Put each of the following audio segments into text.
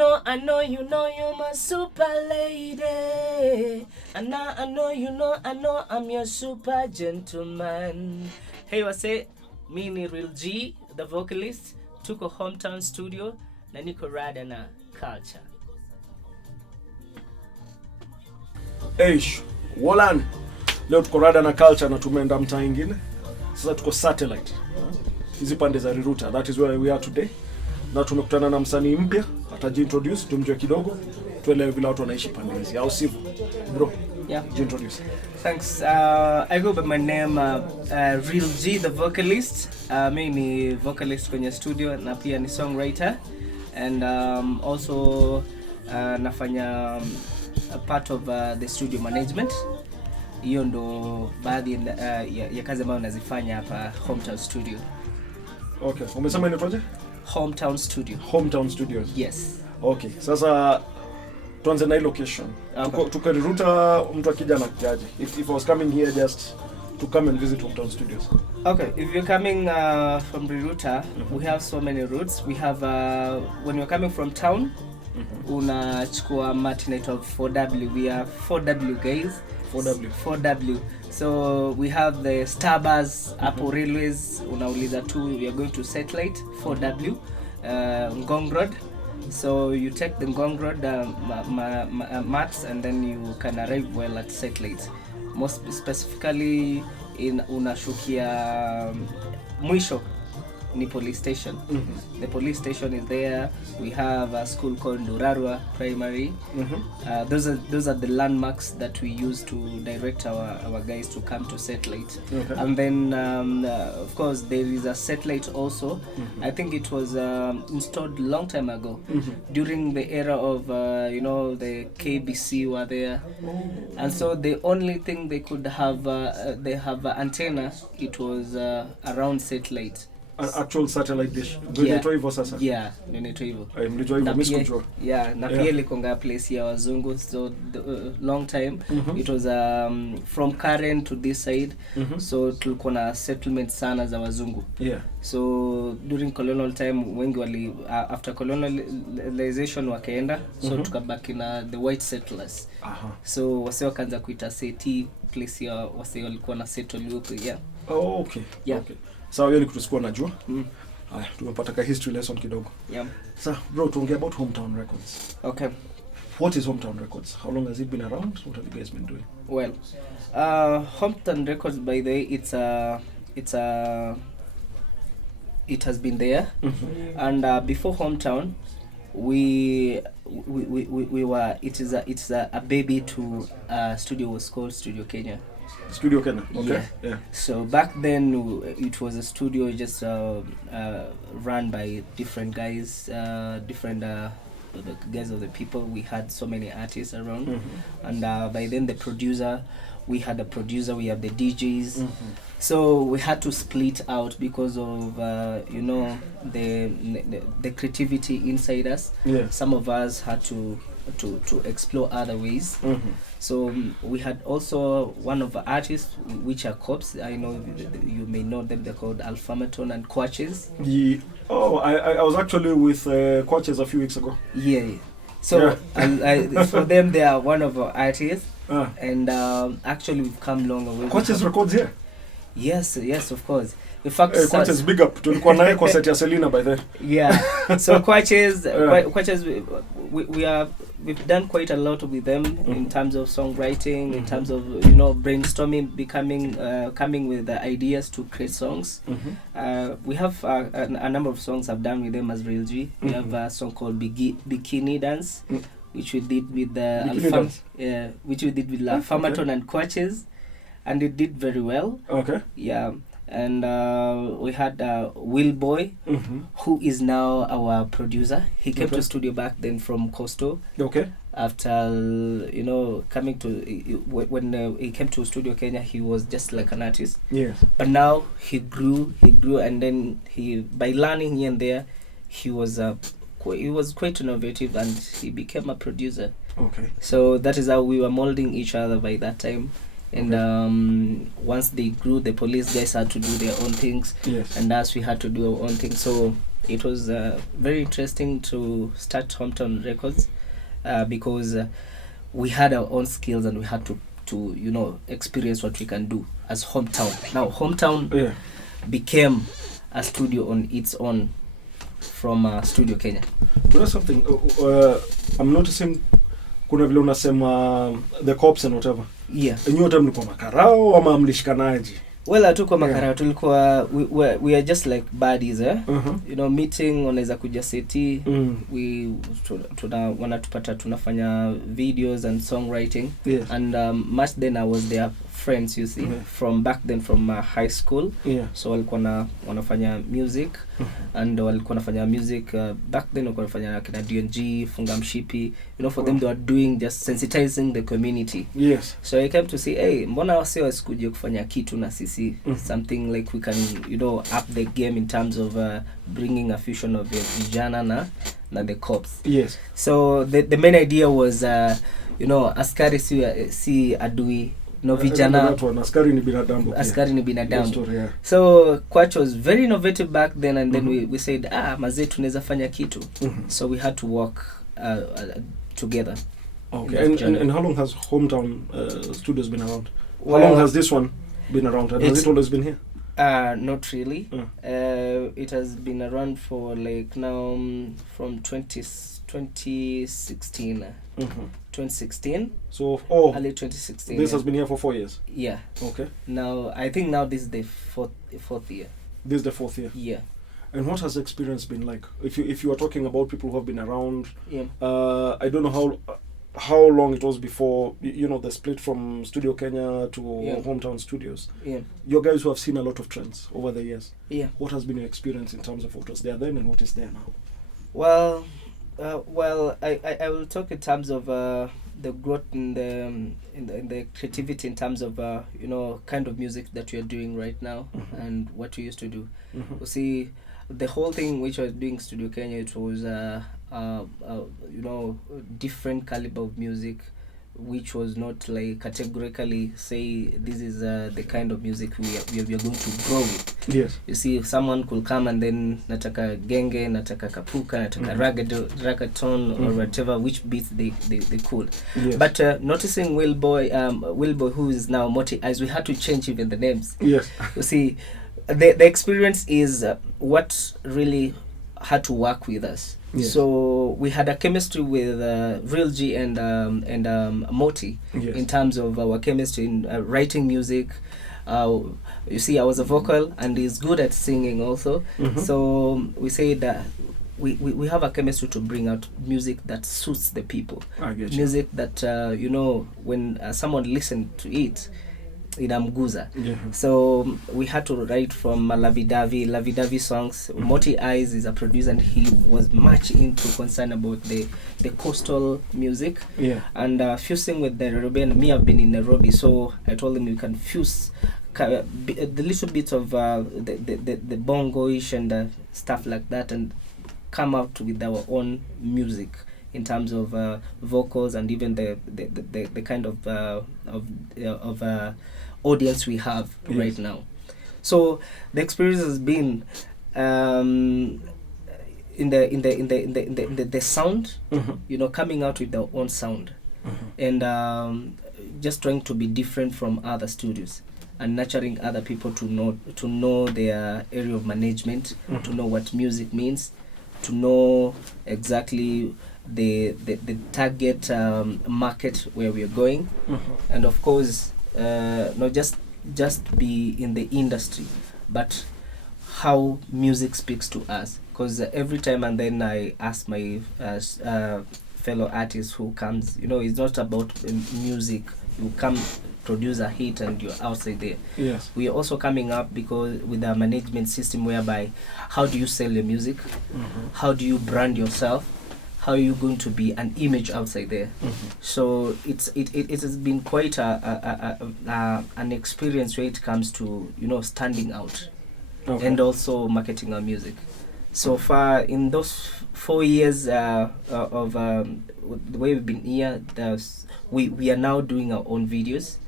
you know you're my super lady. And now I know I'm your super gentleman. Hey, wase, mi ni Real G the Vocalist. Tuko hometown studio na niko Rada na culture. Eish, Wolan. Leo tuko Rada na culture na tumeenda mtaa ingine. Sasa tuko Satellite. Hizi pande za Riruta. That is where we are today. Na tumekutana na msanii mpya, atajiintroduce, tumjue kidogo, tuelewe vile watu wanaishi pande hizi. Au sivyo? Bro. Yeah. Introduce. Thanks. I go by my name Real G the Vocalist. Mi ni vocalist kwenye studio na pia ni songwriter, and also nafanya a part of the studio management. Hiyo ndo baadhi ya kazi ambayo nazifanya hapa hometown studio. Okay. Umesema ni project? Hometown studio. Hometown studios. Yes. Okay. Sasa tuanze na hii location. Okay. Tuko Riruta, mtu akija na kiaje. If I was coming here just to come and visit Hometown Studios. Okay, if you're coming from Riruta, we have so many routes. We have when you're coming from town, unachukua mat inaitwa 4W. We are 4W guys. 4W. So we have the Starbus, Apple Railways, unauliza tu, we are going to Satellite, 4W, Ngong Road. So you take the Ngong Road mats and then you can arrive well at Satellite. Most specifically in unashukia mwisho ni police station. The police station is there. We have a school called Ndurarwa Primary. Those are the landmarks that we use to direct our guys to come to Satellite. Okay. And then of course there is a Satellite also. I think it was installed long time ago, during the era of the KBC were there. And so the only thing they could have they have an antenna, it was around Satellite. An actual satellite dish. Ndio hivyo sasa. Yeah, ndio hivyo. Mlijua hivyo, mimi sikujua. Yeah, na pia ilikonga place ya wazungu, so long time. It was from Karen to this side. So tulikuwa na settlement sana za wazungu. Yeah. So during colonial time wengi wali after colonialization wakaenda, so tukabaki na the white settlers. So wase wakaanza kuita city place ya wase walikuwa na settle huko. Yeah. Oh, okay. Yeah. Okay. Sawa, hiyo ni kitu sikuwa najua. Haya, tumepata ka history lesson kidogo. Yeah. Sasa bro, tuongee about Hometown Records. Okay. What is Hometown Records? How long has it been around? What have you guys been doing? Well, Hometown Records, by the way, it has been there. And before Hometown, we were it's a baby to studio was called Studio Kenya. Studio Kenya. Okay. Yeah. So back then it was a studio just run by different guys, different the guys of the people. We had so many artists around, and by then we had a producer, we have the DJs. So we had to split out because of the creativity inside us. Yeah. Some of us had to explore other ways. So we had also one of the artists which are cops. I know you may know them. They're called Alphamaton and Quatches. Yeah. Oh, I was actually with Quatches a few weeks ago. Yeah. So I for them they are one of our artists. And actually we've come long way. Quatches records here? Yes, of course. In fact, Quatches big up. Tulikuwa naye kwa set ya Selena by the. Yeah. So Quatches we've done quite a lot with them in terms of songwriting, in terms of brainstorming, coming with the ideas to create songs. We have a number of songs I've done with them as Real G. We have a song called Bikini Dance, which we did with Alphamaton and Quatches, and it did very well. Okay. Yeah. And we had Will Boy, who is now our producer. He came to studio back then from Coastal. Okay. After coming to when he came to Studio Kenya, he was just like an artist. Yes. But now he grew, and then by learning here and there, he was quite innovative, and he became a producer. Okay. So that is how we were molding each other by that time. And once they grew, the police guys had to do their own things, and us we had to do our own things. So It was very interesting to start Hometown Records because we had our own skills and we had to experience what we can do as Hometown. Now Hometown became a studio on its own from Studio Kenya. Kuna something I'm noticing, kuna vile unasema the cops and whatever. Yeah. Nyote mlikuwa makarao ama mlishikanaji? Well, hatuko makarao, tulikuwa we are just like buddies, meeting, unaweza kuja seti, we wanatupata tunafanya videos and songwriting, and much then I was their friends, you see, from back then from high school, so walikuwa wanafanya music, and walikuwa wanafanya music back then, walikuwa wanafanya kina DNG, Funga Mshipi, for them they were doing just sensitizing the community. Yes. So I came to say, hey, mbona wasi wasikuje kufanya kitu na sisi, something like we can, up the game in terms of bringing a fusion of vijana na the cops. Yes. So the main idea was, askari si adui, vijana. Askari ni binadamu. Askari ni binadamu. So Quach was very innovative back then, and then we said, mazee tunaweza fanya kitu. So we had to work together. Okay. And how long has Hometown Studios been around? How long has this one been around? And has it always been here? Not really. It has been around for like now from 2016. 2016. So early 2016. This has been here for 4 years. Yeah. Okay. Now I think now this is the fourth year. This is the 4th year. Yeah. And what has the experience been like? If you are talking about people who have been around, I don't know how long it was before the split from Studio Kenya to Hometown Studios. Yeah. You guys who have seen a lot of trends over the years. Yeah. What has been your experience in terms of what was there then and what is there now? Well, I will talk in terms of the growth in the creativity in terms of kind of music that we are doing right now and what we used to do. You see, the whole thing which was doing Studio Kenya, it was different caliber of music, which was not like categorically say this is the kind of music we are going to grow with. Yes. You see, someone could come and then nataka genge, nataka kapuka, nataka reggaeton or whatever, which beats they cool. Yes. But noticing Willboy, who is now Moti Eyes, we had to change even the names. Yes. You see, the experience is what really had to work with us. Yes. So we had a chemistry with Real G and Moti in terms of our chemistry in writing music. You see, I was a vocal and he's good at singing also. So we say that we have a chemistry to bring out music that suits the people. I get you. Music that when someone listens to it, inamguza. So we had to write from Lavidavi songs. Moti Eyes is a producer and he was much into concern about the coastal music and fusing with the Nairobi. Me, I've been in Nairobi, so I told him we can fuse the little bit of the bongo-ish and stuff like that and come out with our own music in terms of vocals and even the kind of audience we have right now. So the experience has been in the sound, coming out with our own sound, and just trying to be different from other studios and nurturing other people to know their area of management, to know what music means, to know exactly the target market where we are going, and of course not just be in the industry, but how music speaks to us. Because every time and then I ask my fellow artists who comes, it's not about music. You come produce a hit and you're outside there. Yes. We are also coming up because with a management system whereby how do you sell your music? How do you brand yourself? How are you going to be an image outside there? So it has been quite an experience where it comes to standing out and also marketing our music. So far in those 4 years of the way we've been here, we are now doing our own videos.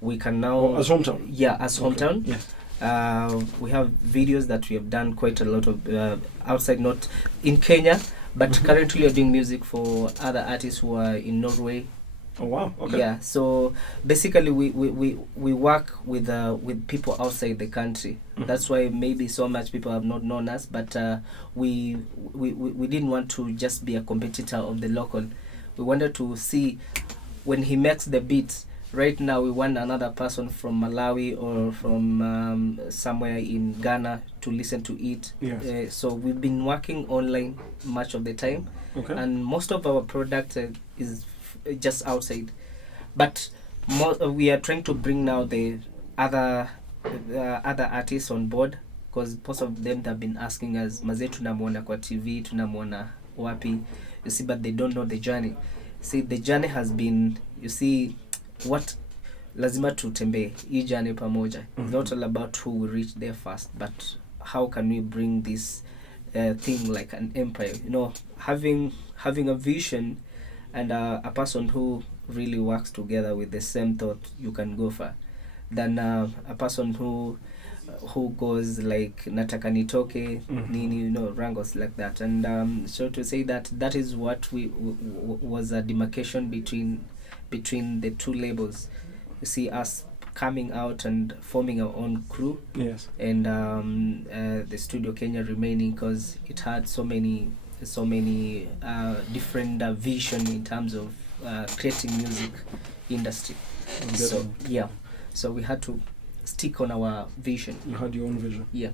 We can now as Hometown. Yeah, as Hometown. Yeah. We have videos that we have done quite a lot of outside, not in Kenya, but currently we are doing music for other artists who are in Norway. Oh wow! Okay. Yeah, so basically we work with people outside the country. That's why maybe so much people have not known us, but we didn't want to just be a competitor of the local. We wanted to see when he makes the beats. Right now we want another person from Malawi or from somewhere in Ghana to listen to it. Yes. So we've been working online much of the time. Okay. And most of our product is just outside, but we are trying to bring now the other artists on board, because most of them have been asking us, mazee tunamwona kwa TV, tunamwona wapi, you see, but they don't know the journey. See, the journey has been, you see, what lazima tutembee hii journey pamoja. It's not all about who will reach there first, but how can we bring this thing like an empire, you know, having a vision and a person who really works together with the same thought, you can go far than a person who goes like nataka nitoke nini, you know, wrangles like that. And so to say that is what was a demarcation between the two labels. You see, us coming out and forming our own crew. Yes. And the Studio Kenya remaining, because it had so many different vision in terms of creating music industry. So yeah, so we had to stick on our vision. You had your own vision. Yeah.